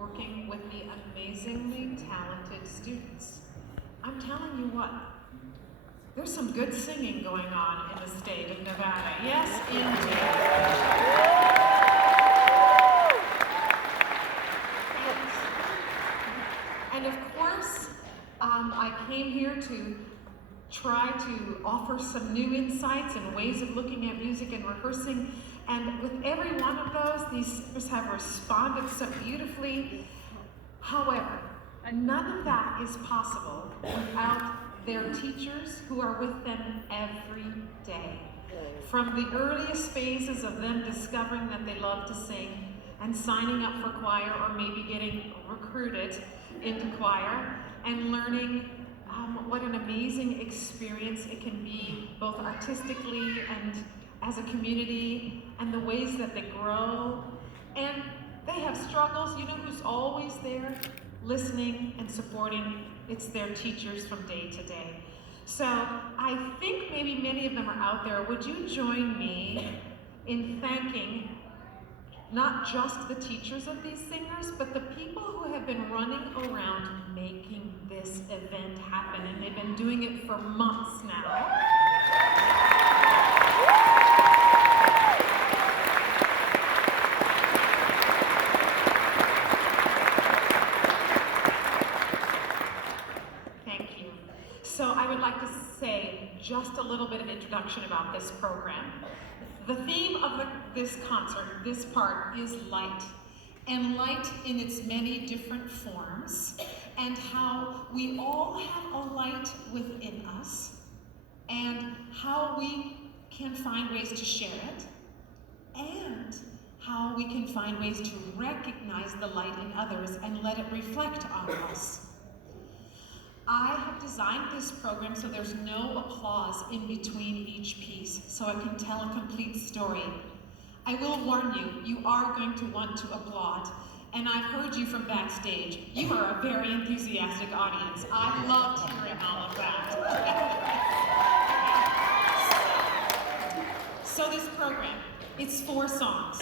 working with the amazingly talented students. I'm telling you what, there's some good singing going on in the state of Nevada. Yes, indeed. And of course, I came here to try to offer some new insights and ways of looking at music and rehearsing. And with every one of those, these singers have responded so beautifully. However, none of that is possible without their teachers who are with them every day. From the earliest phases of them discovering that they love to sing and signing up for choir or maybe getting recruited into choir and learning what an amazing experience it can be, both artistically and as a community, and the ways that they grow. And they have struggles. You know who's always there listening and supporting? It's their teachers from day to day. So I think maybe many of them are out there. Would you join me in thanking not just the teachers of these singers, but the people who have been running around making this event happen, and they've been doing it for months now. Thank you. So I would like to say just a little bit of introduction about this program. The theme of this concert, this part, is light. And light in its many different forms, and how we all have a light within us, and how we can find ways to share it, and how we can find ways to recognize the light in others and let it reflect on us. I have designed this program so there's no applause in between each piece, so I can tell a complete story. I will warn you, you are going to want to applaud, and I've heard you from backstage. You are a very enthusiastic audience. I loved hearing all of that. So this program, it's 4 songs.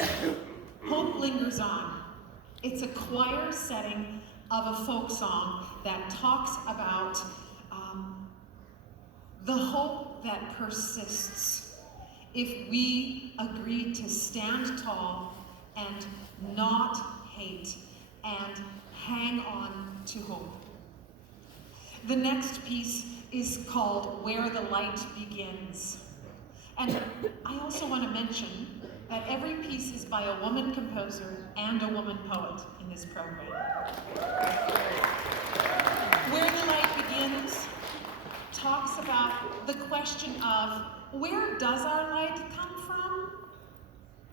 Hope Lingers On. It's a choir setting of a folk song that talks about the hope that persists if we agree to stand tall and not hate and hang on to hope. The next piece is called Where the Light Begins. And I also want to mention that every piece is by a woman composer and a woman poet in this program. Where the Light Begins talks about the question of, where does our light come from?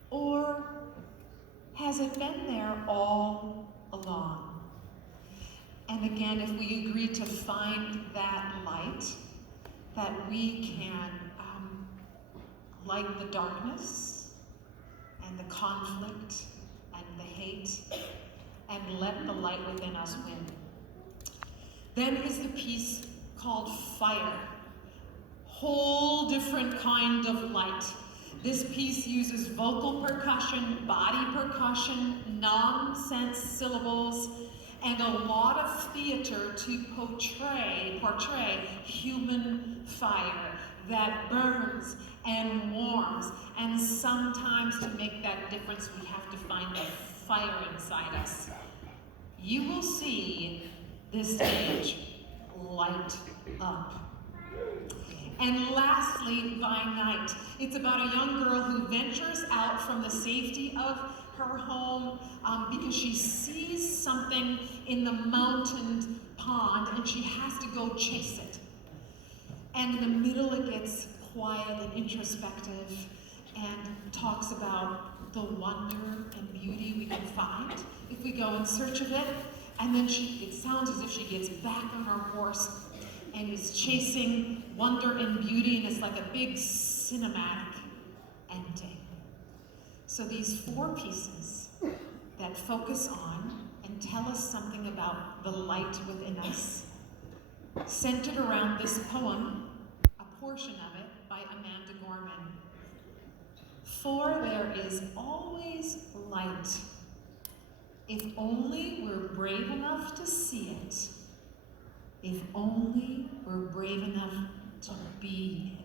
Or has it been there all along? And again, if we agree to find that light, that we can light the darkness and the conflict and the hate and let the light within us win. Then is the piece called Fire. Whole different kind of light. This piece uses vocal percussion, body percussion, nonsense syllables, and a lot of theater to portray human fire that burns and warms, and sometimes to make that difference we have to find the fire inside us. You will see this stage light up. And lastly, By Night. It's about a young girl who ventures out from the safety of her home because she sees something in the mountain pond and she has to go chase it. And in the middle it gets quiet and introspective and talks about the wonder and beauty we can find if we go in search of it. And then it sounds as if she gets back on her horse and is chasing wonder and beauty, and it's like a big cinematic ending. So these 4 pieces that focus on and tell us something about the light within us, centered around this poem, a portion of it by Amanda Gorman. For there is always light If only we're brave enough to see it. If only we're brave enough to be it.